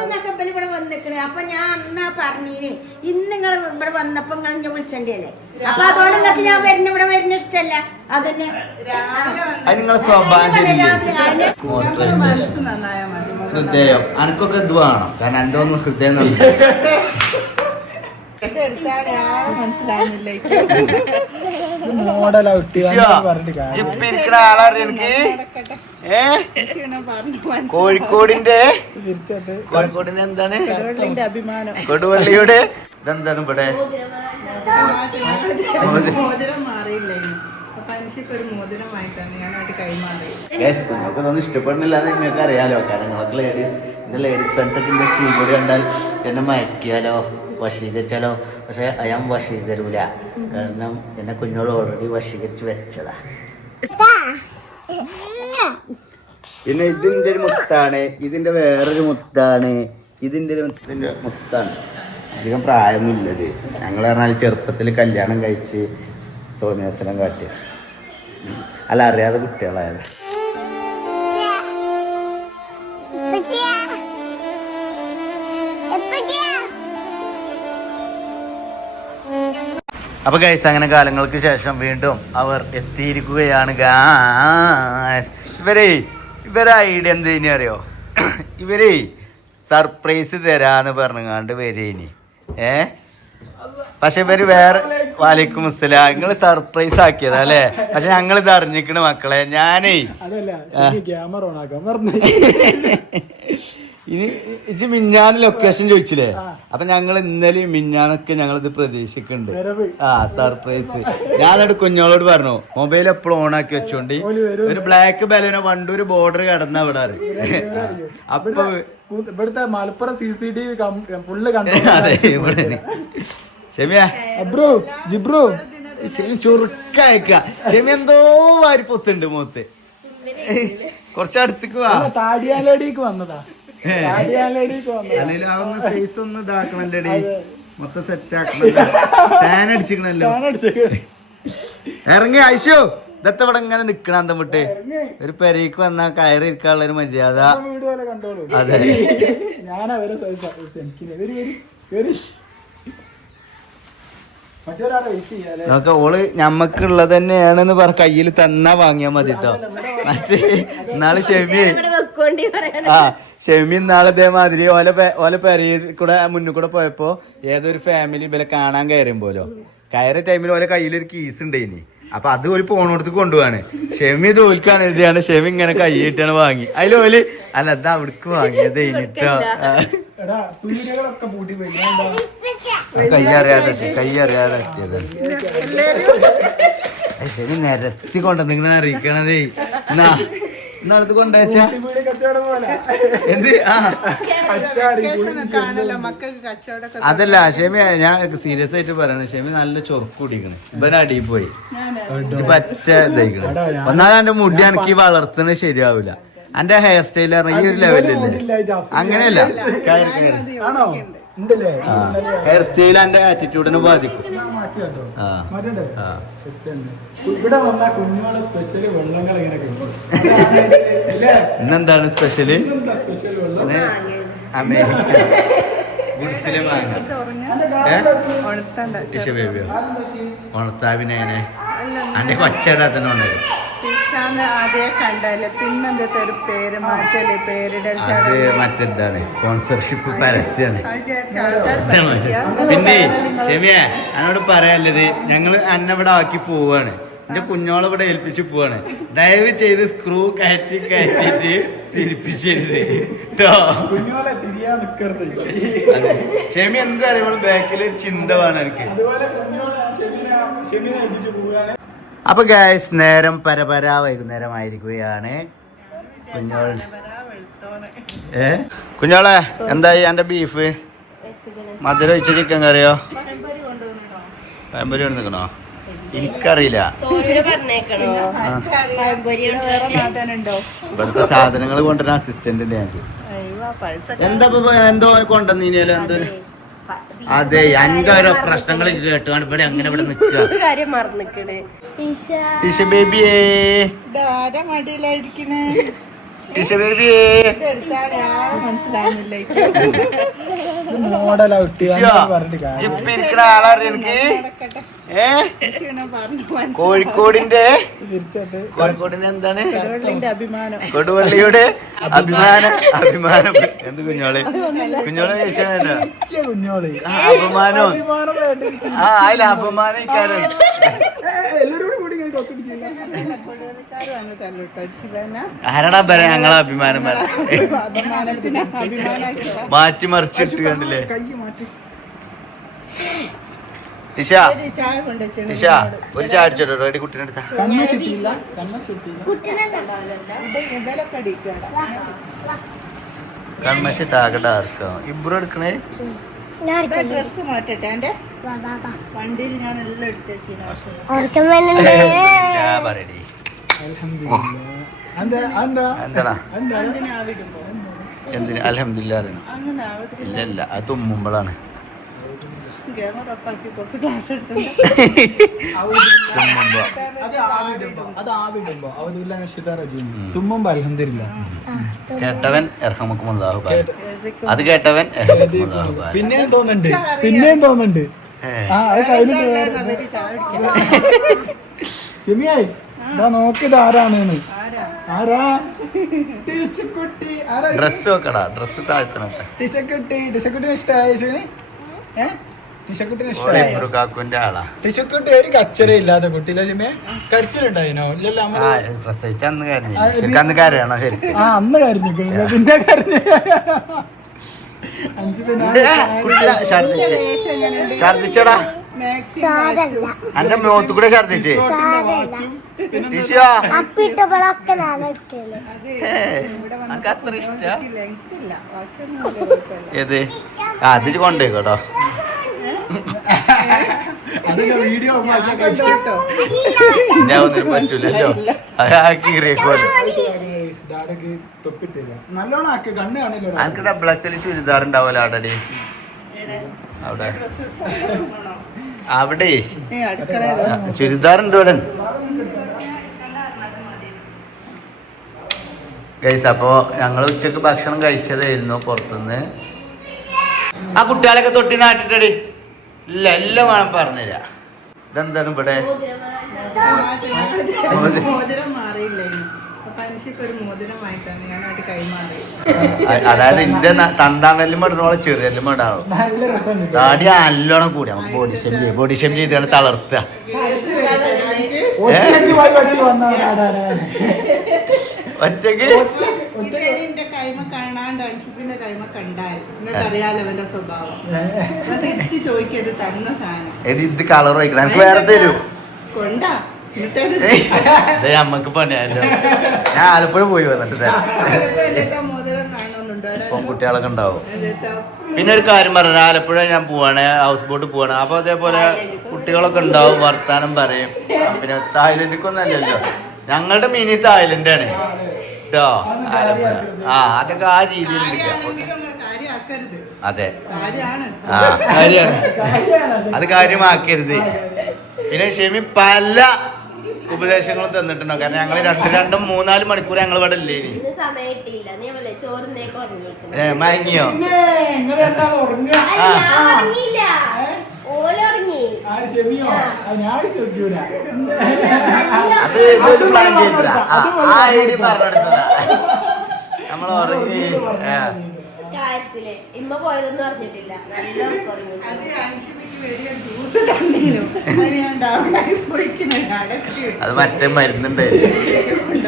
നിന്നൊക്കെ ഇവർ ഇവിടെ വന്നിക്കണ്. അപ്പൊ ഞാൻ അന്നാ പറഞ്ഞീന് ഇന്ന് നിങ്ങൾ ഇവിടെ വന്നപ്പോ നിങ്ങൾ ഞാൻ വിളിച്ചണ്ടല്ലേ അപ്പൊ അതുകൊണ്ട് നിങ്ങൾക്ക് ഞാൻ വരുന്ന ഇവിടെ വരുന്ന ഇഷ്ടല്ല. അതന്നെ. അത് നിങ്ങളെ സ്വഭാവം ഹൃദയം. അനക്കൊക്കെ ഇത് വേണം. കാരണം എന്റെ ഒന്നും ഹൃദയം ആളറിയ എനിക്ക്. ഏ? കോഴിക്കോടിന്റെ? തിരിച്ചോട്ട്. കോഴിക്കോടിന്റെ എന്താണ്? കൊടുവള്ളിയുടെ ഇതെന്താണ് ഇവിടെ? ഇതൊന്നും ഇഷ്ടപ്പെടുന്നില്ല എന്ന് നിങ്ങൾക്ക് അറിയാലോ കാരണം നിങ്ങൾക്ക് ലേഡീസ് എന്റെ ലേഡീസ് ഫ്രണ്ട്സൊക്കെ എന്റെ സ്കൂൾ കൂടി കണ്ടാൽ എന്നെ മയക്കിയാലോ? വശീകരിച്ചാലോ? പക്ഷെ അയാൾ വശീകരൂല കാരണം എന്നെ കുഞ്ഞോട് ഓൾറെഡി വശീകരിച്ച് വെച്ചതാ. പിന്നെ ഇതിന്റെ ഒരു മുത്താണ്. ഇതിന്റെ വേറൊരു മുത്താണ്. ഇതിന്റെ ഒരു മുത്താണ്. അധികം പ്രായമൊന്നുമില്ലത്. ഞങ്ങൾ പറഞ്ഞാൽ ചെറുപ്പത്തിൽ കല്യാണം കഴിച്ച് തോന്നിയവസരം കാട്ടി അല്ല അറിയാതെ കുട്ടികളായത്. അപ്പൊ ഗൈസ് അങ്ങനെ കാലങ്ങൾക്ക് ശേഷം വീണ്ടും അവർ എത്തിയിരിക്കുകയാണ് ഗാസ് ഇവരെ ഇവരെ ഐഡിയ എന്ത് ഇനി അറിയോ? ഇവരെ സർപ്രൈസ് തരാന്ന് പറഞ്ഞുകൊണ്ട് വരേനി. ഏ? പക്ഷെ ഇവർ വേറെ വാലിക്കും മുസ്ലാം നിങ്ങൾ സർപ്രൈസ് ആക്കിയതാ അല്ലേ? പക്ഷെ ഞങ്ങൾ ഇത് അറിഞ്ഞിക്കണ് മക്കളെ. ഞാനേ ക്യാമറ ഓൺ ആക്കാൻ പറഞ്ഞു. ഇനി ഇജ്ജ് മിഞ്ഞാന്ന് ലൊക്കേഷൻ ചോദിച്ചില്ലേ? അപ്പൊ ഞങ്ങൾ ഇന്നലെ മിഞ്ഞാന്നൊക്കെ ഞങ്ങൾ ഇത് പ്രതീക്ഷിക്കുന്നുണ്ട് ആ സർപ്രൈസ് ഞാനത് കുഞ്ഞോളോട് പറഞ്ഞു മൊബൈൽ എപ്പോഴും ഓൺ ആക്കി വെച്ചോണ്ട്. ഒരു ബ്ലാക്ക് ബലൂന വണ്ടൂര് ബോർഡർ കടന്ന അവിടെ അപ്പൊ ഇവിടുത്തെ Malappuram C C T V full കണ്ടു. ജിബ്രോ. ചുരുക്കയക്ക ചെമി എന്തോ വാരി പൊത്തുണ്ട് മൂത്ത്. കൊറച്ചടുത്തേക്ക് വാ. താടിയാലടിക്ക് വന്നതാ. അല്ലെങ്കിൽ ഫേസ് ഒന്ന് ഇതാക്കണല്ലേടി. മൊത്തം സെറ്റ് ആക്കണല്ലോ? അടിച്ചിക്കണല്ലോ ഞാനടിച്ചേക്ക്. ഇറങ്ങി ഐഷു. ഇതത്തെ ഇവിടെ ഇങ്ങനെ നിക്കണ അന്തം വിട്ട്. ഒരു പെരേക്ക് വന്നാ കയറി ഇരിക്കാനുള്ള ഒരു മര്യാദ. അതെ ഞാനാ വരെ നോക്ക ഓൾ ഞമ്മക്കുള്ളത് തന്നെയാണെന്ന് പറ കയ്യിൽ തന്നാ വാങ്ങിയാ മതി കേട്ടോ മറ്റേ നാളെ ഷെമി ഇവിടെ വെക്കോണ്ടി പറയാൻ ആ ഷെമി നാളെ ഇതേമാതിരി ഓല ഓല പെരയിൽ കൂടെ മുന്നിൽ കൂടെ പോയപ്പോ ഏതൊരു ഫാമിലി ഇവലെ കാണാൻ കയറുമ്പോലോ? പോലോ കയറിയ ടൈമിൽ ഓലെ കയ്യിൽ ഒരു കീസ് ഉണ്ടായിനി അപ്പൊ അത് ഒരു പോണോടത്ത് കൊണ്ടുപോവാണ്. ഷെമി തോൽക്കാണ് എഴുതിയാണ്. ഷെമി ഇങ്ങനെ കൈയിട്ടാണ് വാങ്ങി. അതിൽ ഓൽ അല്ല അത് അവിടക്ക് വാങ്ങിയത് കയ്യറിയാതെ എടാ പീടികകളൊക്കെ പൂട്ടി പോയി. ഞാൻ എന്താ? കൈ അറിയാതെ കൈ അറിയാതെ എത്തിയത്. ശരി നിരത്തി കൊണ്ടുവന്നിങ്ങനെ അറിയിക്കണതേ. എന്നാ ഇന്നടുത്ത് കൊണ്ടുവച്ചാ? എന്ത്? ആ. അതല്ല ഷെമി ഞാൻ സീരിയസ് ആയിട്ട് പറയണ ഷെമി നല്ല ചൊറുക്ക് കുടിക്കണ്. ഇവൻ അടിയിൽ പോയി. പറ്റ ഇതായിക്കണ്. ഒന്നാമത് എന്റെ മുടി എനിക്ക് വളർത്തുന്നത് ശരിയാവില്ല. എന്റെ ഹെയർ സ്റ്റൈൽ പറഞ്ഞ ഈ ഒരു ലെവലില്ലേ അങ്ങനെയല്ല. ഹെയർ സ്റ്റൈൽ എന്റെ ആറ്റിറ്റ്യൂഡിനെ ബാധിക്കും. ഇന്നെന്താണ് സ്പെഷ്യൽ ഉണത്താവിനെ അന്റെ കൊച്ചേടാ തന്നെ ഉണരും. പിസ്സാന്ന് ആദ്യമേ കണ്ടല്ലേ? പിന്നെന്താ ഒരു പേര് മാറ്റല്ലേ? പേരിടൽ അത് മറ്റെന്താണ്? സ്പോൺസർഷിപ്പ് പരസ്യമാണ്. പിന്നെ ക്ഷമിയേ എന്നോട് പറയാനുള്ളത് ഞങ്ങൾ അന്നെ ഇവിടെ ആക്കി പോവാണ്. എന്റെ കുഞ്ഞോളെ ഇവിടെ ഏൽപ്പിച്ച് പോവാണ്. ദയവ് ചെയ്ത് സ്ക്രൂ കയറ്റി കയറ്റിട്ട് തിരിപ്പിച്ചരുത് ഷെമി എന്താ അറിയാം ബാക്കിലൊരു ബാക്കിൽ ഒരു ചിന്ത വേണം എനിക്ക് അതുപോലെ കുഞ്ഞോളെ ഷെമിനെ ഷെമിനെ ഏൽപ്പിച്ച് പോവുകയാണ് അപ്പൊ ഗായസ് നേരം പരപര വൈകുന്നേരമായിരിക്കുകയാണ്. കുഞ്ഞോൾ ഏ? കുഞ്ഞോളെ എന്തായി എന്റെ ബീഫ് മധുരം ഒഴിച്ച ചിക്കൻ കറിയോ പഴംപൊരി കൊണ്ടുവന്നിക്കണോ എനിക്കറിയില്ല. ഇവിടുത്തെ സാധനങ്ങൾ കൊണ്ടുവരാൻ അസിസ്റ്റന്റിന്റെ ഞങ്ങൾക്ക് അയ്യോ പൈസ എന്താ ഇപ്പൊ എന്തോ കൊണ്ടുവന്നീനല്ലോ എന്തോ? അതെ എന്റെ ഓരോ പ്രശ്നങ്ങൾ കേട്ടുകൊണ്ട് ഇവിടെ അങ്ങനെ ഇവിടെ നിൽക്കുക. കാര്യം മറന്നിക്കണ്. ഇഷ ബേബിയേ. മനസ്സിലാകുന്നില്ല ആളറിയ എനിക്ക് നടക്കട്ടെ. കോഴിക്കോടിന്റെ കോഴിക്കോടിന്റെ എന്താണ്? കൊടുവള്ളിയുടെ അഭിമാന അഭിമാനം എന്ത് കുഞ്ഞോളെ? കുഞ്ഞോളെ ചോദിച്ചാ കുഞ്ഞോൾ അപമാനോ. ആ അതിൽ അപമാനിക്കാരൻ ആരടാ പറയാ ഞങ്ങളെ അഭിമാനം മാറ്റി മറിച്ചിട്ട് കണ്ടില്ലേ? ടിഷ. ഒരു ചായ കൊണ്ടുവച്ചു ടിഷ ഒരു ചായ അടിച്ചോട്ടോ റെഡി കുട്ടീനെ എടുത്താ. കൺമശിട്ട് ഡാർക്കാ ഇബ്രു എടുക്കണേ? ഡ്രസ് മാറ്റട്ടെ എന്റെ വണ്ടിയിൽ ഞാൻ എല്ലാം എന്തിനാ? അലഹമില്ല ഇല്ല ഇല്ല അത് തുമ്മുമ്പോഴാണ് ക്യാമറ ഒപ്പാക്കി കുറച്ച് ക്ലാസ് കേട്ടവൻ. അത് കേട്ടവൻ. പിന്നെയും തോന്നുന്നുണ്ട്. പിന്നെയും തോന്നുന്നുണ്ട്. ആ അത് കഴിഞ്ഞിട്ട്. ഷെമിയായി. ഇതാ നോക്കിയത് ആരാണ് ആരാ? ആരാ? ഡ്രസ് വെക്കടാ. ഡ്രസ് താഴ്ത്തണട്ടെ ടിഷക്കുട്ടി ടിഷക്കുട്ടിന് ഇഷ്ടമായ ഷെമി? ഏ? ഇബ്രു ആളാ. ടിഷക്കുട്ടി ഒരു കച്ചറ ഇല്ലാത്ത കുട്ടി കരച്ചിലുണ്ടായിനോ? ഇല്ലല്ലോ ആ നമ്മൾ പ്രസവിച്ച അന്ന് കരഞ്ഞു. ആ, ശരിക്കും അന്ന് കരയണോ ശരിക്കും ആ അന്ന് കരഞ്ഞു. പിന്നെ കരഞ്ഞു? ഛർദിച്ചടാ. എന്റെ മുഖത്ത് കൂടെ ഛർദിച്ചേ ടിഷ്യോ? അനക്ക് അത്ര ഇഷ്ട? ഏത്? ആ അതിൽ കൊണ്ടേക്കോട്ടോ വീഡിയോ ഞാൻ പറ്റൂലല്ലോ. അനക്ക് ചുരിദാർ ഉണ്ടാവല്ലോ അവിടെ. അവിടെ അവിടെ. ഏ അടുക്കളയിലോ ചുരിദാർ ഉണ്ട് ഇവിടെ. ഗൈസ് അപ്പോ ഞങ്ങൾ ഉച്ചയ്ക്ക് ഭക്ഷണം കഴിച്ചതായിരുന്നു പുറത്തുനിന്ന്. ആ കുട്ടികളൊക്കെ തൊട്ടി നാട്ടിട്ടടി ഇല്ല എല്ലാം വേണം പറഞ്ഞുതരാ. ഇതെന്താണ് ഇവിടെ? അതായത് എന്റെ തണ്ടാങ്കല്ലും ഇടണോളെ ചെറിയല്ലും രസമുണ്ട് താടി നല്ലോണം കൂടി നമുക്ക് ബോഡി ഷെം ചെയ്യും ബോഡി ഷെം ചെയ്താണ് തളർത്തുക. പോയി ഒറ്റയ്ക്ക് കണ്ടാൽ നിങ്ങൾക്ക് അറിയാലോ അവന്റെ സ്വഭാവം. അപ്പൊ തിരിച്ച് ചോദിക്കരുത് തന്ന സാധനം. എടി ഇത് കളർ വയ്ക്കണം എനിക്ക് വേറെ തരൂ. കൊണ്ടാ? നമ്മക്ക് പണിയല്ലോ ഞാൻ ആലപ്പുഴ പോയി വന്നിട്ട് തരാം. അവിടെ? ഉണ്ടാവും. പിന്നെ ഒരു കാര്യം പറഞ്ഞു ആലപ്പുഴ ഞാൻ പോവാണ് ഹൗസ് ബോട്ട് പോവാണ്. അപ്പൊ അതേപോലെ കുട്ടികളൊക്കെ ഉണ്ടാവും വർത്താനം പറയും. പിന്നെ തായ്ലൻഡിക്കൊന്നും അല്ലല്ലോ. ഞങ്ങളുടെ മിനി തായ്ലൻഡ് ആണ് കേട്ടോ ആലപ്പുഴ ആ അതൊക്കെ ആ രീതിയിൽ അതെ. കാര്യമാണ്. ആ കാര്യമാണ്. അത് കാര്യമാക്കരുത്. പിന്നെ ഷെമി പല ഉപദേശങ്ങളും തന്നിട്ടുണ്ടോ? കാരണം ഞങ്ങൾ രണ്ട് രണ്ടും മൂന്നാൽ മണിക്കൂർ ഞങ്ങൾ ഇവിടെ ഇല്ലേ ഇനി. മയങ്ങിയോ? അത് ഇതൊരു പ്ലാൻ ചെയ്തതാ. ആ, ഐഡി പറഞ്ഞെടുത്തതാ നമ്മൾ ഉറങ്ങി. കാര്യത്തിൽ ഇമ്മ പോയതൊന്നും അറിഞ്ഞിട്ടില്ല. നല്ല ഉറക്കം ഉറങ്ങി അത് മറ്റേ മരുന്നുണ്ട്.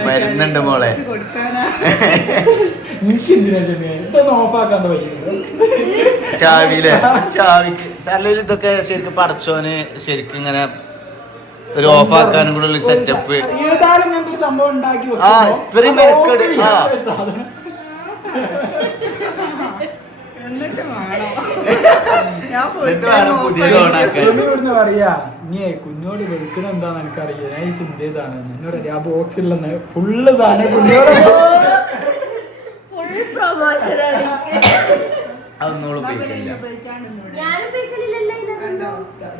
മരുന്നുണ്ട് മോളെ. ചാവിയിലെ. ചാവിക്ക്. അല്ലെങ്കിൽ ഇതൊക്കെ ശരിക്കും പടച്ചോന് ശരിക്കും ഇങ്ങനെ ഒരു ഓഫ് ആക്കാനും കൂടെ ഉള്ള സെറ്റപ്പ് ആ, ഇത്രയും മെനക്കെട്. ആ. ഇവിടുന്ന് പറയാ നീ കുഞ്ഞോട് വെളുക്കണ എന്താന്ന് എനിക്കറിയാം ഞാൻ ഈ ചിന്തയതാണ് എന്നോട് ആ ബോക്സിൽ ഫുള്ള് സാധനം കുഞ്ഞോട് ഫുൾ പ്രൊമോഷൻ ആണ് അതൊന്നും ഉപയോഗിക്കില്ല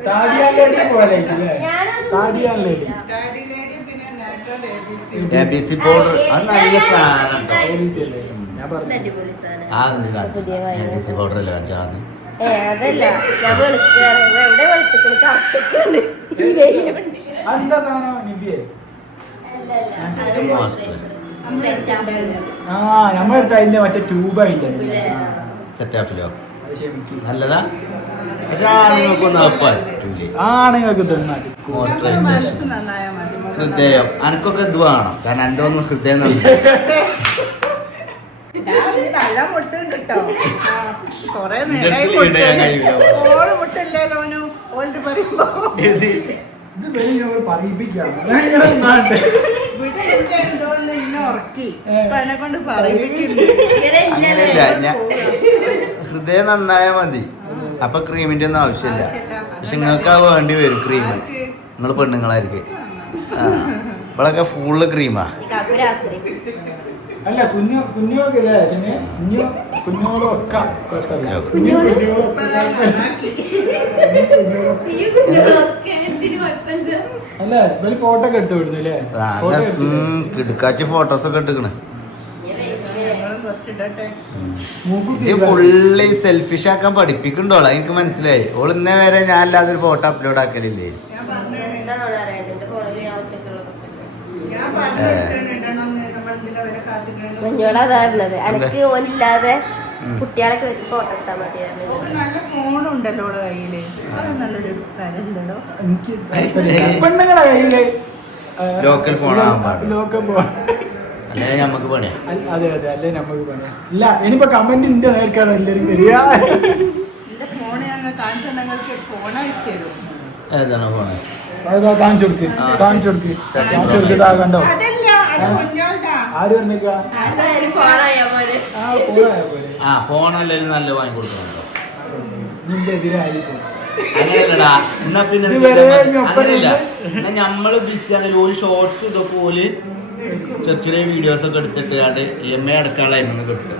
താടിയാൻ ലേഡി പോലെ താടിയാൻ lady A B C powder അത് നല്ല സാധനം? ഞാൻ പറഞ്ഞു. ആ എ ബി സി പൗഡർ അല്ല അഞ്ചാന്ന് ഏ അതല്ല. ഞാൻ വെളുക്കാറ് എവിടെ വെളുത്തിക്കണ് കറുത്തിക്കണ് അതെന്താ സാധനം? നിബിയെ? ആ നമ്മളെടുത്ത അതിന്റെ മറ്റേ ട്യൂബ് അത് ക്ഷമിക്കും നല്ലതാ? പക്ഷെ ആണുങ്ങൾക്കൊന്നും ആണുങ്ങൾക്ക് മതി. ഹൃദയം. അനക്കൊക്കെ ഇത് വേണം. കാരണം എന്റെ ഒന്നും ഹൃദയം നന്നായി. നല്ല മുട്ടുണ്ട് കേട്ടോ. കൊറേ കഴിയില്ല. ഓൾ മുട്ടല്ലേ ലോനു ഓൾഡ് പറയുമ്പോ. ഇത് പറയിപ്പിക്കാണ് ഹൃദയം നന്നായ മതി. അപ്പൊ ക്രീമിന്റെ ഒന്നും ആവശ്യമില്ല. പക്ഷെ നിങ്ങൾക്ക് അത് വേണ്ടി വരും ക്രീം. നിങ്ങൾ നിങ്ങൾ പെണ്ണുങ്ങളായിരിക്കും. ആ. ഇവളൊക്കെ ഫുള്ള് ക്രീമാ അല്ല കുഞ്ഞു കുഞ്ഞോക്ക് അല്ലേ ശനി കുഞ്ഞു കുഞ്ഞോട് കുഴപ്പമില്ല? കുഞ്ഞു കുഴപ്പമില്ല? അല്ല ഇവർ ഫോട്ടോ ഒക്കെ എടുത്തു വിടുന്നില്ലേ കിടുക്കാച്ചി ഫോട്ടോസ് ഒക്കെ എടുക്കണ് ഫുള്ള് സെൽഫിഷ് ആക്കാൻ പഠിപ്പിക്കണ്ടോളാ എനിക്ക് മനസ്സിലായി. ഓൾ ഇന്നേ വരെ ഞാൻ അല്ലാതെ ഒരു ഫോട്ടോ അപ്ലോഡ് ആക്കലില്ലേ ഞാൻ പറഞ്ഞു എന്താ നമ്മൾ അറിയാണ്ട് എന്റെ ഫോണിൽ ഞാൻ ഒറ്റക്കുള്ളതൊക്കെ ഞാൻ പറഞ്ഞു ഇടണമെന്ന് നമ്മൾ ഇതിലെ വരെ എനിക്ക് ഓനില്ലാതെ കുട്ടികളൊക്കെ വെച്ച് ഫോട്ടോ എടുത്താൽ മതിയായിരുന്നു നല്ല ഫോണുണ്ടല്ലോ കയ്യിൽ. നല്ലൊരു എനിക്ക്. പെണ്ണുങ്ങളെ കയ്യിൽ ആവാൻ പാടില്ല. ലോക്കൽ ഫോൺ അല്ലേ നമുക്ക് പണിയാ? അതെ അതെ അല്ലേ നമുക്ക് പണിയാ? ഇല്ല ഇനിയിപ്പോ കമന്റ് ഇന്റെ നേർക്കാണ് എല്ലാരും വരിക. ഏതാണ് കാണിച്ചു കൊടുക്ക് കാണിച്ചു കൊടുക്ക് കാണിച്ചു കൊടുക്കതാ കണ്ടോ? ആര് ആ പോയാ ആ ഫോൺ എല്ലാവരും നല്ല വാങ്ങി കൊടുക്കണല്ലോ നിന്റെ എതിരായിരിക്കും. അങ്ങനെയല്ലടാ എന്നാ പിന്നെ അങ്ങനെയല്ല എന്നാ ഞമ്മൾ ഒരു ഷോർട്സ് ഇതൊക്കെ ചെറിയ ചെറിയ വീഡിയോസ് ഒക്കെ എടുത്തിട്ട് കണ്ട് ഇ എം ഐ അടക്കാനുള്ള അതിന് കിട്ടും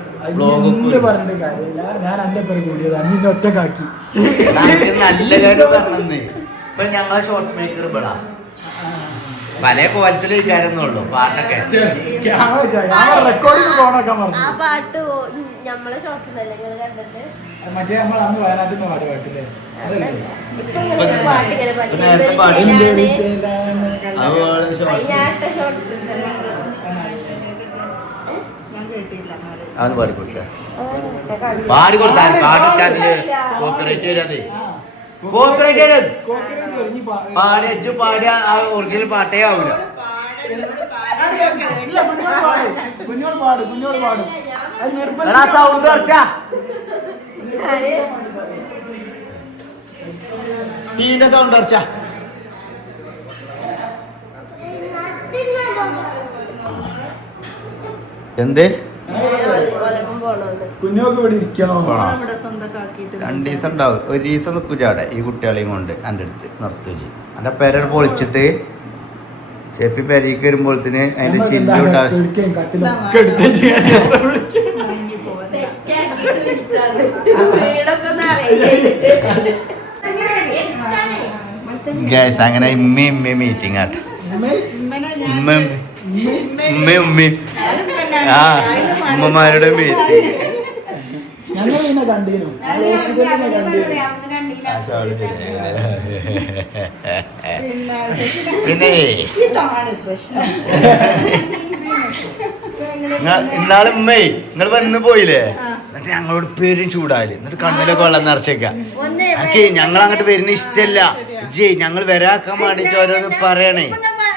നല്ല കാര്യം പറഞ്ഞേ ഇപ്പൊ ഞങ്ങളെ ഷോർട്സ് മേക്കർ ഇവിടാ. പല കോലത്തിൽ വിചാരന്നുള്ളൂ പാട്ടൊക്കെ. റെക്കോർഡിങ് പോണൊക്കെ ആ പാട്ട് ഓ- ഉം, ഞമ്മളെ ഷോർട്സ് ഉണ്ടല്ലേ നിങ്ങൾ കണ്ടത് മറ്റേ നമ്മൾ അന്ന് വയനാട്ടിൽ നിന്ന് പാടി പാട്ടില്ലേ ഇപ്പൊ പാട്ട് ഇങ്ങനെ നേരത്തെ അതിനാട്ട ഷോർട്സ് ഞാൻ കേട്ടില്ല പാടി കൊടുത്താൽ അതിൽ കോപ്പറേറ്റ് വരാതെ. കോപ്പറേറ്റ് വരാതെ കോപ്പിറൈറ്റ് പാടി അച്ചു പാടിയ ആ ഒറിജിനൽ പാട്ടേ ആവൂല. ഇല്ല, കുഞ്ഞോട് പാട്. കുഞ്ഞോട് പാട് സൗണ്ട് കുറച്ചാ. ടീവിന്റെ സൗണ്ട് കുറച്ചാ. എന്ത്? കുഞ്ഞോക്ക് ഇവിടെ ഇരിക്കണോ? രണ്ട് ദിവസം ഉണ്ടാവും. ഒരു ദിവസം നിൽക്കൂല അവിടെ ഈ കുട്ടികളെയും കൊണ്ട് എന്റെ അടുത്ത് നിർത്തൂല എന്റെ പേര പൊളിച്ചിട്ട് ഷെഫി പെരയ്ക്ക് വരുമ്പോഴത്തേന് അതിന്റെ അറിയില്ലേ? ഗ്യാസ് അങ്ങനെ ഇമ്മി ഇമ്മി മീറ്റിംഗ് ആട്ടെ. ഉമ്മ. ഉമ്മ ആ ഉമ്മമാരുടെ മീറ്റിംഗ് കണ്ടീനു. ഹോസ്പിറ്റലിൽ കണ്ടീനു. പിന്നെ ഇന്നാൾ ഉമ്മേ നിങ്ങൾ വന്ന് പോയില്ലേ? എന്നിട്ട് ഞങ്ങളോട് പേരും ചൂടാൽ എന്നിട്ട് കണ്ണിലൊക്കെ വെള്ളം നിറച്ചേക്ക. ഞങ്ങൾ അങ്ങോട്ട് വരുന്ന ഇഷ്ടല്ല. ജി ഞങ്ങൾ വരാക്കാൻ വേണ്ടിട്ട് ഓരോന്ന് പറയണേ.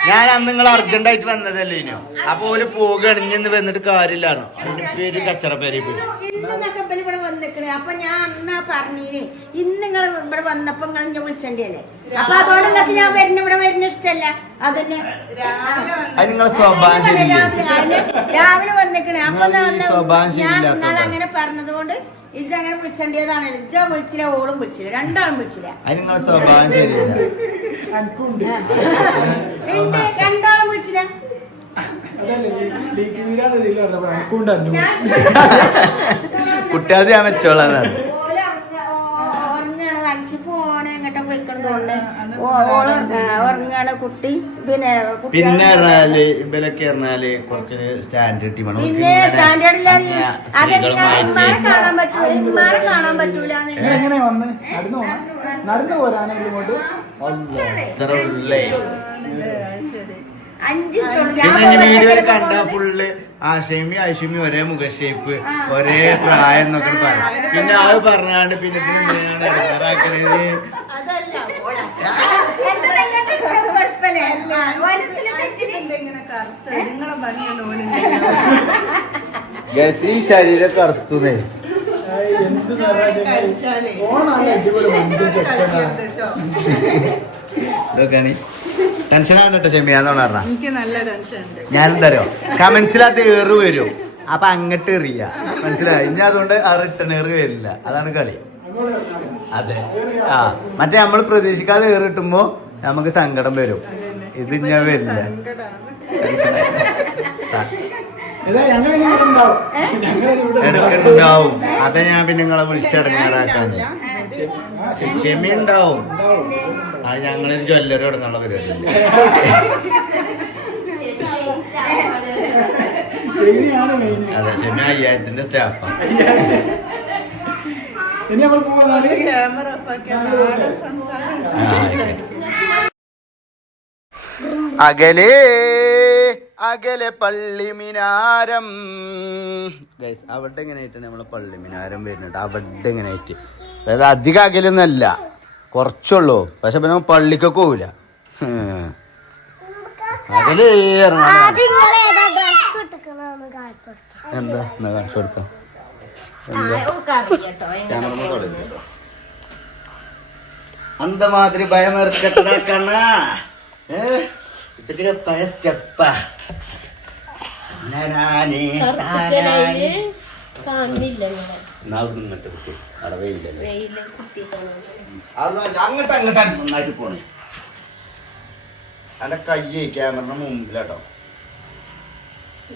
ഞാൻ അന്ന് നിങ്ങൾ അർജന്റ് ആയിട്ട് വന്നതല്ലേ ഇനിയോ അപ്പൊ ഓൽ പോകണിഞ്ഞെന്ന് വന്നിട്ട് കാര്യമില്ലാണോ പേര് കച്ചറ പേര് പോയി. ഇന്നൊക്കെ ഇവിടെ വന്നിക്കണേ. അപ്പൊ ഞാൻ അന്നാ പറഞ്ഞീന് ഇന്ന് നിങ്ങൾ ഇവിടെ വന്നപ്പോ നിങ്ങൾ ഞാൻ വിളിച്ചണ്ടല്ലേ അപ്പൊ അതോടെ നിങ്ങൾക്ക് ഞാൻ വരുന്ന ഇവിടെ വരുന്ന ഇഷ്ടല്ല. അതന്നെ. രാവിലെ വന്ന് അത് നിങ്ങളെ സ്വഭാവം ശരിയില്ലേ രാവിലെ അതിന് രാവിലെ വന്നിക്കണേ. അപ്പൊ ഞാൻ. നിങ്ങൾ അങ്ങനെ പറഞ്ഞതുകൊണ്ട് ഇജ്ജ് അങ്ങനെ വിളിച്ചേണ്ടതാണല്ലോ ഇജ്ജ വിളിച്ചില്ല ഓളും വിളിച്ചില്ല രണ്ടാളും വിളിച്ചില്ല. അത് നിങ്ങളെ സ്വഭാവം ശരിയില്ല. ഉണ്ട് രണ്ടാളും വിളിച്ചില്ല. കുട്ടിയാതെ ലീക്ക് വീരാതെ ഇതിൽ പറഞ്ഞപ്പോ എനിക്കുണ്ട് അന്നു ഞാൻ കുട്ടിയാതെ ഞാൻ വെച്ചോളാന്നാണ് ഓൽ ഉറങ്ങ- ഓ- ഉറങ്ങാണ് അഞ്ച് ഫോണ് എങ്ങോട്ടാ പോയിക്കണം തോന്നുന്നു ഓ- ഓൾ ഉറങ്ങാണ് കുട്ടി. പിന്നെ പിന്നെ പറഞ്ഞാൽ ഇവരൊക്കെ പറഞ്ഞാൽ കുറച്ച് സ്റ്റാൻഡേർഡ് ടീമാണ് പിന്നെ സ്റ്റാൻഡേർഡ് അതെങ്ങനെ ഇമ്മാരെ കാണാൻ പറ്റൂല ഇമ്മാരെ കാണാൻ പറ്റൂല എങ്ങനെ വന്ന്? നടന്നു അഞ്ച് വീഡിയോ കണ്ട ഫുള്ള് ആശയമി ആശയമി ഒരേ മുഖ ഷേപ്പ് ഒരേ പ്രായം എന്നൊക്കെ പറഞ്ഞു. പിന്നെ അത് പറഞ്ഞാണ്ട് പിന്നെ ഇതിന് എന്തിനാണ് ഇടങ്ങേറാക്കണത് അതല്ല ഓളാ. ഇതെങ്ങനെ കറുത്ത നിങ്ങളെ ഭംഗിയൊന്നും ഓനില്ലല്ലോ. ഗസ് ഈ ശരീരം കറുത്തുന്നേ ഏയ്, എന്ത് നിറാ ചെങ്ങായി. കഴിച്ചാലേ. ഓണാണ് അടിപൊളി മഞ്ച ചെക്കനാ കളിക്കരുത് കേട്ടോ. ഇതൊക്കെയാണ്. ടെൻഷൻ ആവണ്ടോ ക്ഷമിയാന്ന് പറഞ്ഞ. ഞാനെന്തറിയോ നല്ല ടെൻഷൻ ഉണ്ട് ഞാനെന്താ അറിയോ കമന്റ്സിലകത്ത് ഏറ് വരും. അപ്പൊ അങ്ങട്ട് എറിയ. മനസ്സിലായി? ഇനി അതുകൊണ്ട് ആ റിട്ടേൺ ഏറ് വരില്ല. അതാണ് കളി. അതെ. ആ മറ്റേ നമ്മൾ പ്രതീക്ഷിക്കാതെ ഏറിട്ടുമ്പോ നമുക്ക് സങ്കടം വരും. ഇത് ഞാൻ വരില്ല. ഇടയ്ക്കുണ്ടാവും അതെ ഞാൻ പിന്നെ നിങ്ങളെ വിളിച്ചടങ്ങാറാക്കാൻ ക്ഷമ ഉണ്ടാവും. അത് ഞങ്ങളൊരു ജ്വല്ലറി തുടങ്ങാനുള്ള പരിപാടി. അതെ ക്ഷമ അയ്യായിരത്തിന്റെ സ്റ്റാഫാണ് ഇനി നമ്മൾ പോകുന്നാൽ അകലെ അകലെ പള്ളിമിനാരം ഗൈസ് അവിടെ എങ്ങനെ ആയിട്ടാണ് നമ്മളെ പള്ളി മിനാരം വരുന്നുണ്ട്. അവിടെ എങ്ങനെ ആയിട്ട്. അതായത് അധികം അകലൊന്നല്ല കുറച്ചുള്ളൂ. പക്ഷെ പിന്നെ പള്ളിക്കൊക്കെ പോവില്ല. അകലെ എന്താ? എന്നാ കാണിച്ചു കൊടുത്തോ? എന്താ? മാതിരി അന്തമാതിരി ഭയമേർക്കട്ടട കണ്ണ. ഇപ്പത്തെ പഴയ സ്റ്റെപ്പാ. കുട്ടി അങ്ങോട്ട് അങ്ങോട്ടാണ് നന്നായിട്ട് പോണേ. എന്റെ കയ്യേ ക്യാമറയുടെ മുമ്പിലാട്ടോ.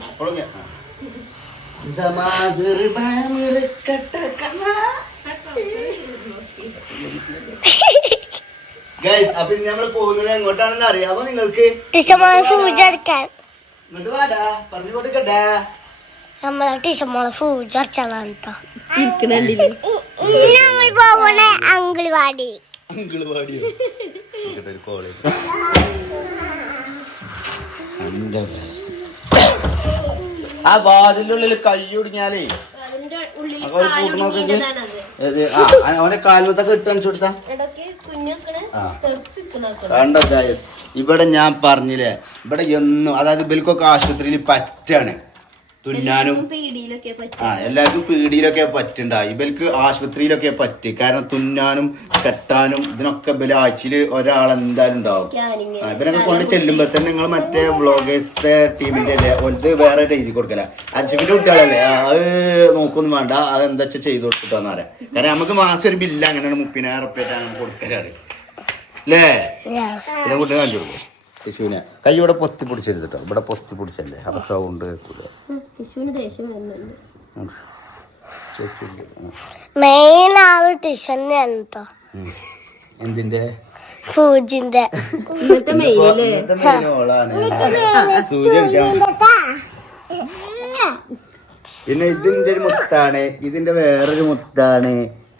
അപ്പോഴും ഞാൻ- ആ. അന്തമാതിരി ഭയമേർക്കട്ട കണ്ണ ഗൈസ് അപ്പൊ ഇനി നമ്മൾ പോകുന്നത് എങ്ങോട്ടാണെന്ന് അറിയാമോ നിങ്ങൾക്ക്? ടീച്ചർമാരെ പൂജ എടുക്കാൻ ഇങ്ങോട്ട് വാടാ. പറഞ്ഞു കൊടുക്കട്ടെ നമ്മളെ ടീച്ചർമാരെ പൂജ അടച്ചാണ് കേട്ടോ ഇരിക്കണല്ലേ നമ്മൾ പോകണ അങ്കിൾവാടി അങ്കിൾ പാടിയോ ഇങ്ങോട്ട് ഒരു കോളേജ് ആ വാതിലുള്ളിൽ ഉള്ളിൽ? ആ അവനെ കാൽമത്തൊക്കെ ഇട്ട് കാണിച്ചു കൊടുത്താ. കണ്ടോ ഗായസ് ഇവിടെ ഞാൻ പറഞ്ഞില്ലേ ഇവിടെ എന്നും അതായത് ഇവൽക്കൊക്കെ ആശുപത്രിയിൽ പറ്റാണ്. തുന്നാനും. ആ എല്ലാവർക്കും പീടിയിലൊക്കെ പറ്റണ്ട. ഇവർക്ക് ആശുപത്രിയിലൊക്കെ പറ്റി. കാരണം തുന്നാനും കെട്ടാനും ഇതിനൊക്കെ ഇവർ ആഴ്ചയിൽ ഒരാൾ എന്തായാലും ഉണ്ടാവും ഇവരൊക്കെ കൊണ്ട് ചെല്ലുമ്പോ തന്നെ നിങ്ങൾ മറ്റേ വ്ളോഗേഴ്സത്തെ ടീമിന്റെ അല്ലേ ഓലത് വേറെ രീതി കൊടുക്കല. അജിബിന്റെ കുട്ടികളല്ലേ? അത് നോക്കൊന്നും വേണ്ട. അതെന്താ വെച്ചാൽ ചെയ്ത് കൊടുത്തിട്ടാന്നറിയാം കാരണം നമുക്ക് മാസം ഒരു ബില്ല് അങ്ങനെയാണ് മുപ്പതിനായിരം റുപ്യാണ് കൊടുക്കലാണ്. അല്ലേ പിന്നെ കുട്ടി കാണിച്ചു കൊടുക്കും. ശിശുവിനെ കൈ ഇവിടെ പൊത്തി പിടിച്ചെടുത്തിട്ടോ ഇവിടെ പൊത്തി പിടിച്ചല്ലേ. ഹർസവും ഉണ്ട് വിഷുവിന്. മെയിൻ ആൾ. എന്തിന്റെ? പിന്നെ ഇതിന്റെ ഒരു മുത്താണ്. ഇതിന്റെ വേറൊരു മുത്താണ്.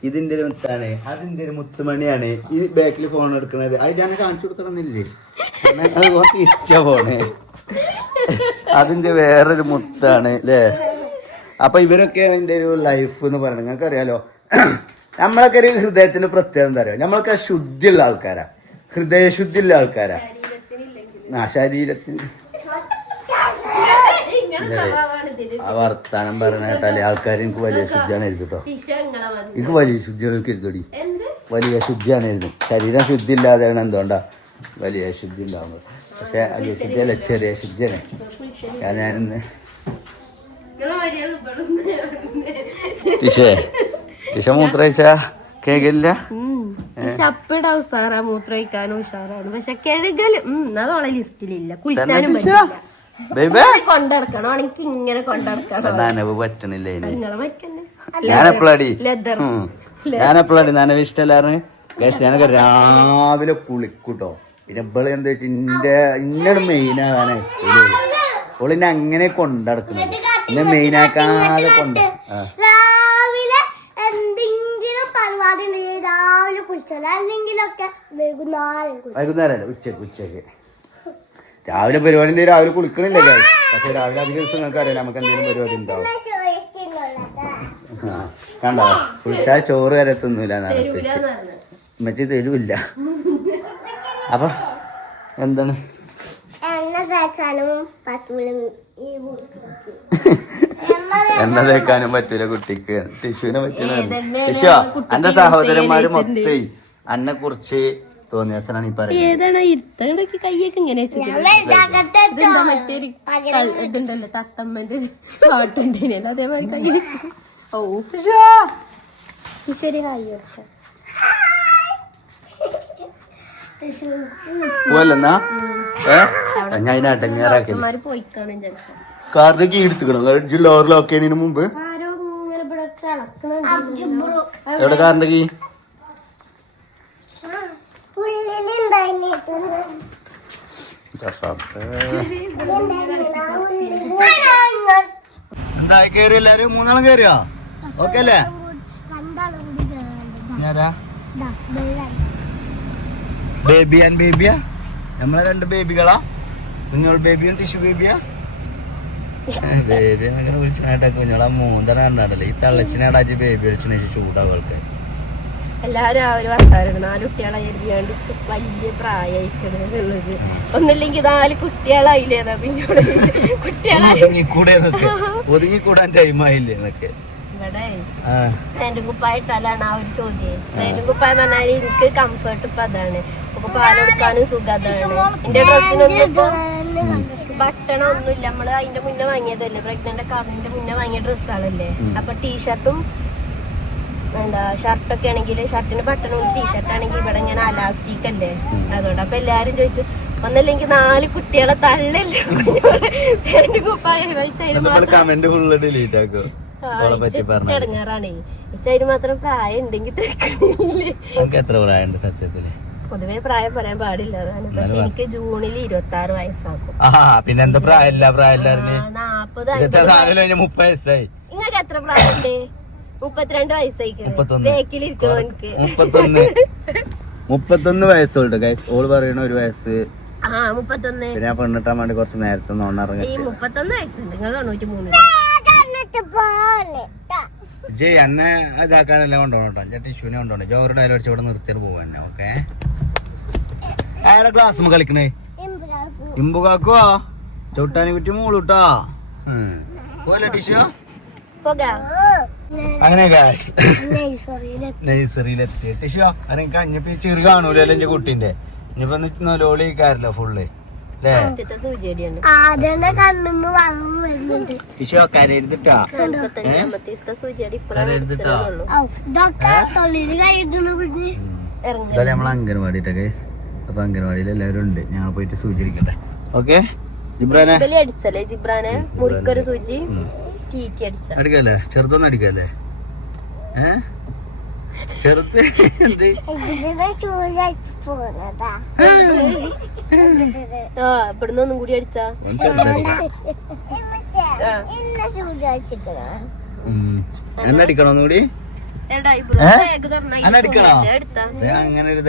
ഇതിന്റെ ഒരു മുത്താണ്. അതിന്റെ ഒരു മുത്തുമണിയാണ്. ഈ ബാക്കിൽ ഫോൺ എടുക്കുന്നത്. അത് ഞാൻ കാണിച്ചു കൊടുക്കണമെന്നില്ലേ? അത് കുറച്ച് ഇഷ്ട ഫോണ് അതിന്റെ വേറൊരു മുത്താണ് അല്ലേ അപ്പൊ ഇവരൊക്കെ എന്റെ ഒരു ലൈഫ് എന്ന് പറയുന്നത്. നിങ്ങൾക്ക് അറിയാലോ? നമ്മളൊക്കെ ഒരു ഹൃദയത്തിന്റെ പ്രത്യേകത എന്താ അറിയോ? നമ്മളൊക്കെ ശുദ്ധിയുള്ള ആൾക്കാരാ. ഹൃദയശുദ്ധിയുള്ള ആൾക്കാരാ. ആ ശരീരത്തിന്. ആ വർത്താനം പറഞ്ഞ കേട്ടാലേ ആൾക്കാർ എനിക്ക് വലിയ ശുദ്ധിയാണ് എഴുതിട്ടോ എനിക്ക് വലിയ ശുദ്ധിയാണ് എനിക്ക് എഴുതടി. എന്ത്? വലിയ ശുദ്ധിയാണ് എഴുതും ശരീരം ശുദ്ധി ഇല്ലാതെയാണ് എന്തുകൊണ്ടാ? വലിയ ശുദ്ധി ഉണ്ടാവുന്നത്. പക്ഷെ വലിയ ശുദ്ധിയല്ല ചെറിയ ശുദ്ധിയാണ്. ഞാൻ ഞാനിന്ന് ടിഷേ ടിഷ മൂത്രയിച്ച കേക്കില്ല ഷപ്പിട ഉഷാറാ മൂത്രമൊഴിക്കാനും ഉഷാറാണ്. പക്ഷെ കഴുകൽ ഉം അതോളെ ലിസ്റ്റിലില്ല. കുളിച്ചാനും പറ്റില്ല. എനിക്ക് ഇങ്ങനെ നനവ് പറ്റണില്ല. ഞാൻ എപ്പോഴാടി നനവ് ഞാനൊക്കെ രാവിലെ കുളിക്കൂട്ടോ. പിന്നെ ഇവൾ എന്താ വെച്ചാൽ ഇന്റെ ഇന്നോട് മെയിൻ ആകാനേ ഓളിന്നെ അങ്ങനെ കൊണ്ടടക്കുന്നത് എന്നെ മെയിൻ ആക്കാതെ കൊണ്ട് വൈകുന്നേരം വൈകുന്നേരമല്ല ഉച്ചയ്ക്ക് ഉച്ചയ്ക്ക്. രാവിലെ പരിപാടി ഉണ്ട് രാവിലെ കുളിക്കണില്ല പക്ഷെ രാവിലെ അധികം ദിവസം നിങ്ങൾക്ക് അറിയാം നമുക്ക് എന്തെങ്കിലും പരിപാടി ഉണ്ടാവും കണ്ടോ? കുളിച്ചാൽ ചോറ് വരെ തിന്നൂല മറ്റേ തരൂല്ല. അപ്പൊ എന്താണ്? എണ്ണ തേക്കാനും പറ്റൂല കുട്ടിക്ക്. ടിഷ്യൂനെ പറ്റൂല ഏതെണ്ണ ടിഷ്യൂ എന്റെ സഹോദരന്മാര് മൊത്തേ അന്നെ കുറിച്ച് തോന്നിയാസനാണ് ഈ ഏതാണ്? ഇങ്ങനെ ഇതുണ്ടല്ലോ തത്തമ്മന്റെ പാട്ടുണ്ടേനല്ലോ ഓ ഈശ്വരി ഞാൻ കാറിന്റെ കീ എടുത്തുക്കണം? മുമ്പ്? എവിടെ കാറിന്റെ കീ? എന്തായി കേറി എല്ലാരും? മൂന്നാളും കേറിയോ? ഓക്കെ അല്ലേ? ബേബി ആൻഡ് ബേബിയാ? നമ്മളെ രണ്ട് ബേബികളാ. കുഞ്ഞോൾ ബേബിയും ബേബിയാ. ബേബി അങ്ങനെ കുഞ്ഞോളെ മൂന്നര ഈ തള്ളച്ചിനാടാ ബേബി വിളിച്ചിനെ ചൂടാവും എല്ലാരും ആ ഒരു വർത്താനം നാല് കുട്ടികളെ എഴുതിയാണ്ട് വലിയ പ്രായമായിക്കണത് എന്നുള്ളത്. ഒന്നില്ലെങ്കിൽ നാല് കുട്ടികളായില്ലേതാ പിന്നെ ഇവിടെ കുട്ടികളായി. ഒതുങ്ങിക്കൂടെ എന്നൊക്കെ. ഒതുങ്ങിക്കൂടാൻ ടൈം ആയില്ലേ എന്നൊക്കെ. ഇവിടെ ആ. കുപ്പായ ആ ഒരു ചോദ്യം. പാന്റും കുപ്പായ പറഞ്ഞാൽ എനിക്ക് കംഫർട്ട് ഇപ്പൊ അതാണ്. അപ്പൊ പാലെടുക്കാനും സുഖം അതാണ്. എന്റെ ഡ്രസ്സിനൊന്നും ഇപ്പൊ ബട്ടണം ഒന്നുമില്ല. നമ്മൾ അതിന്റെ മുന്നേ വാങ്ങിയതല്ലേ? പ്രഗ്നന്റ് ഒക്കെ മുന്നേ വാങ്ങിയ ഡ്രസ്സാണല്ലേ അപ്പൊ ടീഷർട്ടും എന്താ ഷർട്ടൊക്കെ ആണെങ്കിൽ ഷർട്ടിന് ബട്ടണും ടീഷർട്ട് ആണെങ്കിൽ ഇവിടെ ഇങ്ങനെ അലാസ്റ്റിക് അല്ലേ? അതുകൊണ്ട് അപ്പൊ എല്ലാരും ചോദിച്ചു ഒന്നല്ലെങ്കിൽ നാല് കുട്ടികളെ തള്ളല്ലേ? ചെടങ്ങാറാണേ ഇച്ചതിന് മാത്രം പ്രായം ഉണ്ടെങ്കിൽ സത്യത്തിൽ? പൊതുവെ പ്രായം പറയാൻ പാടില്ല. പക്ഷെ എനിക്ക് ജൂണിൽ ഇരുപത്തി ആറ് വയസ്സാക്കും പിന്നെ എന്താ പ്രായമില്ല പ്രായമില്ലായിരുന്നു ആ, നാപ്പത് മുപ്പത് വയസ്സായി. നിങ്ങൾക്ക് എത്ര പ്രായമുണ്ട്? മുപ്പത്തിരണ്ട് മുപ്പത്തൊന്ന്. വയസ്സുണ്ട് ഗൈസ് ഓൾ പറയണ ഒരു വയസ്സ്. പിന്നെ ഞാൻ പെണ്ണിട്ടാൻ വേണ്ടി കുറച്ച് നേരത്തെ ഈ നോണിറങ്ങി മുപ്പത്തൊന്ന് വയസ്സുണ്ട്. നിങ്ങൾ തൊണ്ണൂറ്റി മൂന്ന് ജയ് എന്നെ ഇതാക്കാനല്ല കൊണ്ടുപോകണം ചേട്ടൻ ടിഷ്യൂനെ കൊണ്ടുപോകണം. ജോ ഒരു ഡയലോഗ് ഇവിടെ നിർത്തിയിട്ട് പോവാ തന്നെ ഓക്കെ ആരാ ക്ലാസ് കളിക്കണേ? ഇമ്പുകാക്കോ. കാക്കുവാ ചവിട്ടാനെ കുറ്റി മൂളൂട്ടാ പോലെ ടിഷ്യൂ? അങ്ങനെ നഴ്സറിയിലെത്തി ടിഷ്യൂ അരങ്ങ കഞ്ഞപ്പി ചെറു കാണൂലല്ലോ എന്റെ കുട്ടീന്റെ ഇനിയിപ്പോ ലോളി കാരല്ലോ ഫുള്ള് അംഗൻവാടിയിട്ടാ ഗൈസ് അപ്പൊ അംഗൻവാടിയിൽ എല്ലാവരും ഉണ്ട്. ഞങ്ങൾ പോയിട്ട് സൂചി അടിക്കട്ടെ. ഓക്കെ? ജിബ്രാനെ? ജിബ്രാനെ? മുറിക്കൊരു സൂചി. അടിക്കല്ലേ? ചെറുതൊന്നും അടിക്കല്ലേ? ഏ? ചെറുത് എന്ത്? ഇവിടുന്ന് ഒന്നും കൂടി അടിച്ചാ? ഓൻ അങ്ങനെ ഒരു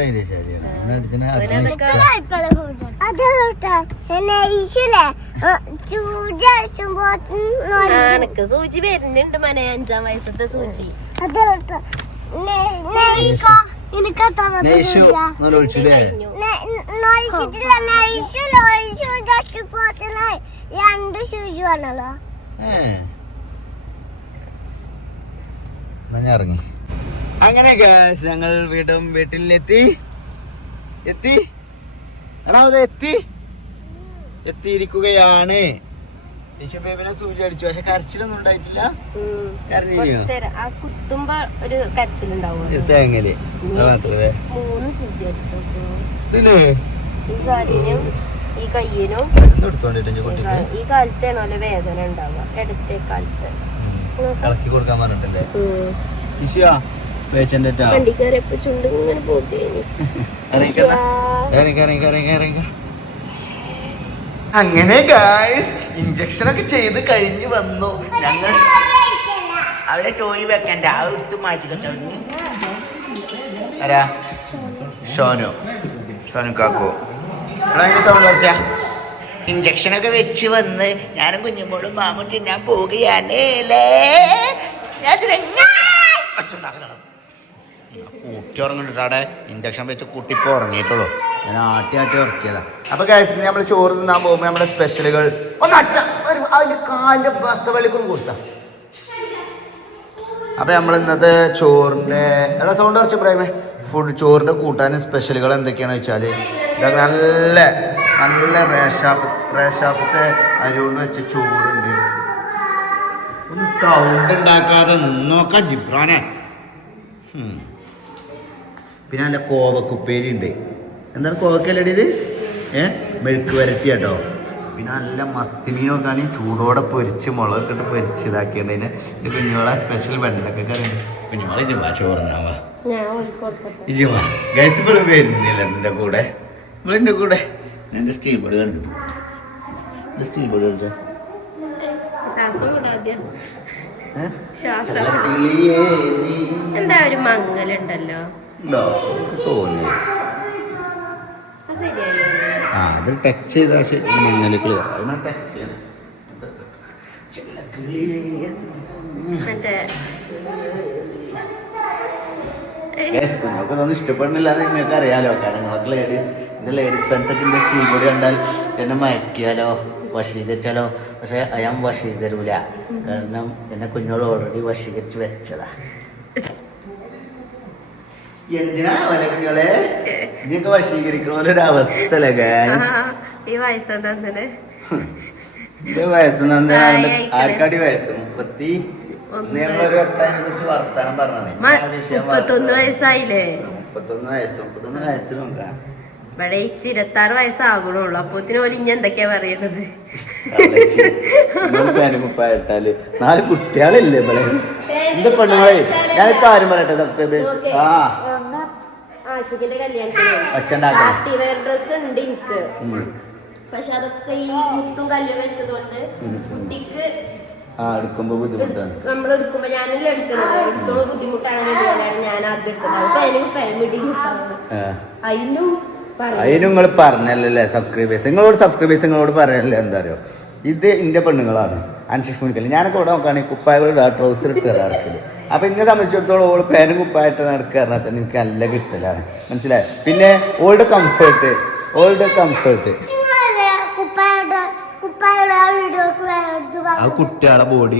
എനക്ക് സൂചി വരുന്നുണ്ട് മനെ അഞ്ചാം വയസ്സത്തെ സൂചി. രണ്ട് ഷൂസ് വേണല്ലോ ഞാൻ ഇറങ്ങി. അങ്ങനെ ഞങ്ങൾ വീണ്ടും വീട്ടിലെത്തി. എത്തി? എടാ അത് എത്തി. എത്തിയിരിക്കുകയാണ്. ടിഷ്യൂ സൂചി അടിച്ചു. പക്ഷെ കരച്ചിലൊന്നും ഉണ്ടായിട്ടില്ല. കുത്തുമ്പോ ഒരു കരച്ചിലുണ്ടാവും ഒരു തേങ്ങൽ. അത് മാത്രമേ. മൂന്ന് സൂചി അടിച്ചു ഈ കയ്യിനും ഈ വേദന ഉണ്ടാവുക? ഇടത്തെ കാലത്ത്. ഇളക്കി കൊടുക്കാൻ പറഞ്ഞിട്ടല്ലേ? അങ്ങനെ ഗായ്സ് ഇഞ്ചക്ഷൻ ഒക്കെ ചെയ്ത് കഴിഞ്ഞ് വന്നു. ഞങ്ങൾ അവിടെ ടോയ് വെക്കണ്ട. ആ എടുത്ത് മാറ്റി കച്ചവടം ആരാ? ഷോനു. ഷോനു കാക്കോ. ഇഞ്ചക്ഷൻ ഒക്കെ വെച്ച് വന്ന് ഞാനും കുഞ്ഞുമ്പോഴും മാമും ഞാൻ പോവുകയാണ്. ലേ. ഞാൻ. കൂട്ടി ഉറങ്ങിട്ടാടെ വെച്ച് കൂട്ടിപ്പോ ഉറങ്ങിയിട്ടുള്ളൂ. ഞാൻ ആട്ടി ആട്ടി ഉറക്കിയതാ. അപ്പൊ കഴിച്ചിട്ട് നമ്മൾ ചോറ് തിന്നാൻ പോകുമ്പോ നമ്മുടെ സ്പെഷ്യലുകൾ ഒന്ന് അച്ഛ ഒരു അതിന്റെ കാലിന്റെ ബസ് വെളിക്കൊന്ന് കൊടുത്ത. അപ്പൊ നമ്മൾ ഇന്നത്തെ ചോറിന്റെ എടാ സൗണ്ട് കുറച്ച് പറയുമേ ഫുഡ് ചോറിന്റെ കൂട്ടാൻ സ്പെഷ്യലുകൾ എന്തൊക്കെയാണെന്ന് വെച്ചാൽ ഇതൊക്കെ നല്ല നല്ല റേഷാപ്പ് റേഷാപ്പത്തെ അരി കൊണ്ട് വെച്ച ചോറുണ്ട്. ഒന്ന് സൗണ്ട് ഉണ്ടാക്കാതെ നിന്നോക്കാം ജിബ്രാനെ. പിന്നെ നല്ല കോവക്കുപ്പേരി ഉണ്ട് എന്താണ് കോവക്കല്ലടി ഇത് ഏ? മെഴുക്ക് വരട്ടി കേട്ടോ പിന്നെ നല്ല മത്തിമീനൊക്കെ ആണെങ്കിൽ ചൂടോടെ പൊരിച്ച് മുളകൊക്കെ ഇട്ട് പൊരിച്ച് ഇതാക്കിയതിന് ഇത് കുഞ്ഞുമോളെ സ്പെഷ്യൽ വെണ്ടൊക്കെ കറി കുഞ്ഞുമോളെ ഇജുവാ ചോറുന്നാവാ ഇജുവാ ഗൈസ് ഇപ്പോഴും വരുന്നില്ല എന്റെ കൂടെ. ഇവളെന്റെ കൂടെ. ഞാൻ സ്റ്റീൽ ബോർഡ് കണ്ടു സ്റ്റീൽ ബോർഡ് കണ്ടു എന്താ ഒരു മങ്ങലുണ്ടല്ലോ? ഉണ്ടോ? തോന്നി ആ അത് ടച്ച് ചെയ്താൽ ശരി. ക്ലിയർ അതിനെ ടച്ച് ചെയ്യണം മറ്റേ നിങ്ങൾക്ക് ഇതൊന്നും ഇഷ്ടപ്പെടുന്നില്ല എന്ന് നിങ്ങൾക്ക് അറിയാലോ കാരണം നിങ്ങൾക്ക് ലേഡീസ് എന്റെ ലേഡീസ് ഫ്രണ്ട്സൊക്കെ എന്റെ സ്കൂൾ കൂടി കണ്ടാൽ എന്നെ മയക്കിയാലോ വശീകരിച്ചാലോ. പക്ഷെ അയാൻ വശീകരൂല കാരണം എന്നെ കുഞ്ഞോട് ഓൾറെഡി വശീകരിച്ച് വെച്ചതാ. എന്തിനാണ് അവനെ കുഞ്ഞോളെ നീയൊക്കെ വശീകരിക്കണ പോലെ ഒരു അവസ്ഥ അല്ലേ guys? ആ, ഈ വയസ്സെന്താ തന്നെ എന്റെ വയസ്സ് നന്നായി പ്രായായിക്കണ്. ആർക്കാടി വയസ്സ്? മുപ്പത്തി ഒന്ന്. ഞങ്ങളൊരു വട്ടതിനെ കുറിച്ച് വർത്താനം പറഞ്ഞാണ് മുപ്പത്തൊന്ന് വയസ്സായില്ലേ? മുപ്പത്തൊന്ന് വയസ്സ് മുപ്പത്തൊന്ന് വയസ്സിലുണ്ടാ ഇവിടെ ഇച്ച് ഇരുപത്താറ് വയസ്സാകണുള്ളൂ. അപ്പോത്തിന് പോലെ ഇനി എന്തൊക്കെയാ പറയണത്? മുപ്പായിട്ടാൽ നാല് കുട്ടികളില്ലേ ഇവിടെ? എന്റെ പെണ്ണുങ്ങളെ ഞാൻ കാര്യം പറയട്ടെ സബ്സ്ക്രൈബേഴ്സ്. ആ. ആഷിഖിന്റെ കല്യാണത്തിന് പാർട്ടി വെയർ ഡ്രസ് ഉണ്ട് എനിക്ക്. പക്ഷെ അതൊക്കെ ഈ മുത്തും കല്ലും വെച്ചതുകൊണ്ട് കുട്ടിക്ക് ബുദ്ധിമുട്ടാണ്. നമ്മൾ എടുക്കുമ്പോ ഞാനല്ലേ എടുക്കുന്നത് എടുക്കുമ്പോ ഇതുപോലെയാണ് ഞാൻ അത് എടുക്കുന്നത്. അതിനും അതിന് നിങ്ങൾ പറഞ്ഞല്ലേ സബ്സ്ക്രൈബേഴ്സ് നിങ്ങളോട് സബ്സ്ക്രൈബേഴ്സ് നിങ്ങളോട് പറയാനല്ലേ എന്താ അറിയോ ഇത് എന്റെ പെണ്ണുങ്ങളാണ്. അൻഷിഫ് മുനിക്കൽ ഞാനൊക്കെ ഇവിടെ നോക്കുകയാണെങ്കിൽ കുപ്പായകളുടെ ട്രൗസർ ഇട്ട് നടക്കൽ അപ്പൊ എന്നെ സംബന്ധിച്ചിടത്തോളം ഓൾ പേനും കുപ്പായിട്ട് നടക്കുക പറഞ്ഞാൽ തന്നെ എനിക്ക് നല്ല കിട്ടലാണ്. മനസ്സിലായോ? പിന്നെ ഓൾഡ് കംഫേർട്ട് ഓൾഡ് കംഫേർട്ട് ആ വീഡിയോക്ക് വേറെ ആ കുട്ടികളെ ബോഡി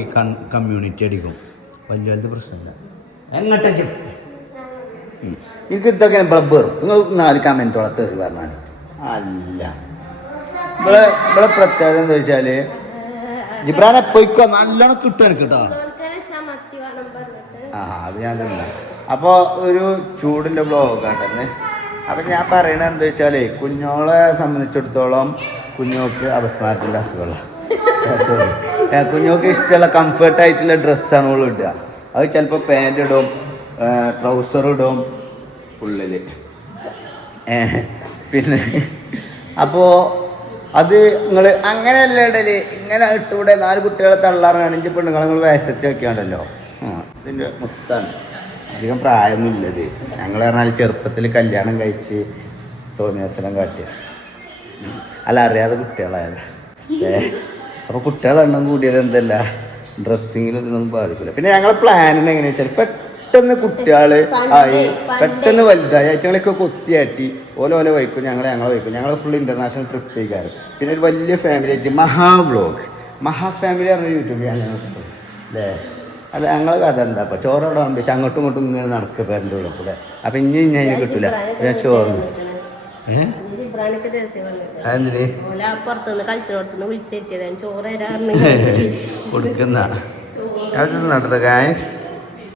കമ്മ്യൂണിറ്റി അടിക്കും. വലിയ പ്രശ്നമില്ല. എങ്ങോട്ടേക്കും എനിക്ക് ഇതൊക്കെ ഇവിടെ വെറും. നിങ്ങൾ നാല് കമന്റോളം തെറി പറഞ്ഞാൽ അല്ല. ഇവിടെ ഇവിടെ പ്രത്യേകത എന്താ വെച്ചാൽ ജിബ്രാനെ പൊയ്ക്കോ നല്ലോണം കിട്ടും എനിക്ക് കേട്ടോ. ആ അത് ഞാൻ തന്നെ. അപ്പോൾ ഒരു ചൂടിന്റെ ബ്ലോഗാട്ടെന്ന് അപ്പം ഞാൻ പറയണത് എന്താ വെച്ചാലേ കുഞ്ഞോളെ സംബന്ധിച്ചിടത്തോളം കുഞ്ഞോക്ക് അപസ്മാരത്തിന്റെ അസുഖമുള്ള സോറി കുഞ്ഞോക്ക് ഇഷ്ടമുള്ള കംഫർട്ട് ആയിട്ടുള്ള ഡ്രസ്സാണ് ഓൾ ഇടുക. അത് ചിലപ്പോൾ പാന്റ് ഇടും ട്രൗസർ ഇടും ഉള്ളിൽ പിന്നെ അപ്പോൾ അത് നിങ്ങൾ അങ്ങനെയല്ല ഇടൽ. ഇങ്ങനെ ഇട്ടുകൂടെ നാല് കുട്ടികളെ തള്ളാറാണെങ്കിൽ പെണ്ണുങ്ങളെ നിങ്ങൾ വയസ്സത്തി വെക്കാണ്ടല്ലോ. ഇതിന്റെ മുത്താണ്. അധികം പ്രായമൊന്നുമില്ലത്. ഞങ്ങൾ പറഞ്ഞാൽ ചെറുപ്പത്തിൽ കല്യാണം കഴിച്ച് തോന്നിയാസനം കാട്ടിയ. അല്ല അറിയാതെ കുട്ടികളായത്. ഏ അപ്പോൾ കുട്ടികളെ എണ്ണം കൂടിയത് എന്തല്ല? ഡ്രസ്സിങ്ങിൽ ഇതിനൊന്നും ബാധിക്കില്ല പിന്നെ ഞങ്ങളെ പ്ലാനിന് എങ്ങനെയാ വെച്ചാൽ പെട്ടെന്ന് കുട്ടികൾ ആയി. പെട്ടെന്ന് വലുതായി. അയറ്റങ്ങളൊക്കെ കൊത്തിയാട്ടി ഓല ഓല വയ്ക്കും ഞങ്ങൾ ഞങ്ങളെ വഹിക്കും ഞങ്ങൾ ഫുൾ ഇന്റർനാഷണൽ ട്രിപ്പ് ചെയ്യാറ് പിന്നെ ഒരു വലിയ ഫാമിലി ആയിട്ട് മഹാ വ്ലോഗ് മഹാ ഫാമിലി പറഞ്ഞ യൂട്യൂബ് ചാനൽ അല്ലേ? അല്ല ഞങ്ങളെ കഥ എന്താ? അപ്പൊ ചോറ് അവിടെ ഉണ്ട്. പക്ഷെ അങ്ങോട്ടും ഇങ്ങോട്ടും ഇങ്ങനെ നടക്കുക പേരന്റെ ഉള്ളിൽ കൂടെ അപ്പൊ ഇനി ഞാൻ കിട്ടില്ല കിട്ടൂല ഞാൻ ചോറ് കൊടുക്കുന്ന. അത് നടക്കുക